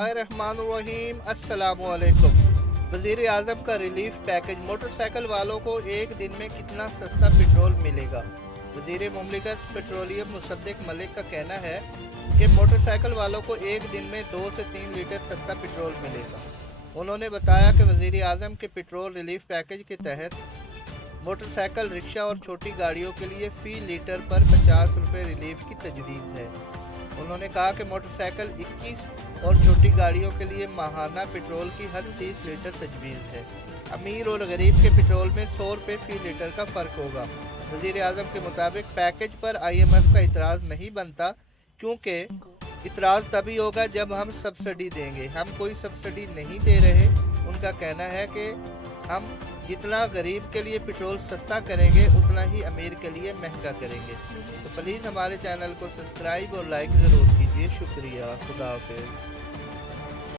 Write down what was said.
बिस्मिल्लाहिर्रहमानिर्रहीम। अस्सलामुअलैकुम। वज़ीर आज़म का रिलीफ पैकेज, मोटरसाइकिल वालों को एक दिन में कितना सस्ता पेट्रोल मिलेगा। वज़ीर मुमलिकत पेट्रोलियम मुसद्दिक मलिक का कहना है कि मोटरसाइकिल वालों को एक दिन में 2 से 3 लीटर सस्ता पेट्रोल मिलेगा। उन्होंने बताया कि वज़ीर आज़म के पेट्रोल रिलीफ पैकेज के तहत मोटरसाइकिल, रिक्शा और छोटी गाड़ियों के लिए फ़ी लीटर पर 50 रुपये रिलीफ की तजवीज़ है। उन्होंने कहा कि मोटरसाइकिल 21 और छोटी गाड़ियों के लिए माहाना पेट्रोल की हद 30 लीटर तजवीज़ है। अमीर और गरीब के पेट्रोल में 100 रुपये फ़ी लीटर का फ़र्क होगा। वज़ीर आज़म के मुताबिक पैकेज पर IMF का इतराज़ नहीं बनता, क्योंकि इतराज़ तभी होगा जब हम सब्सिडी देंगे। हम कोई सब्सिडी नहीं दे रहे। उनका कहना है कि हम जितना गरीब के लिए पेट्रोल सस्ता करेंगे उतना ही अमीर के लिए महंगा करेंगे। तो प्लीज़ हमारे चैनल को सब्सक्राइब और लाइक ज़रूर कीजिए। शुक्रिया। खुदा हाफ़िज़।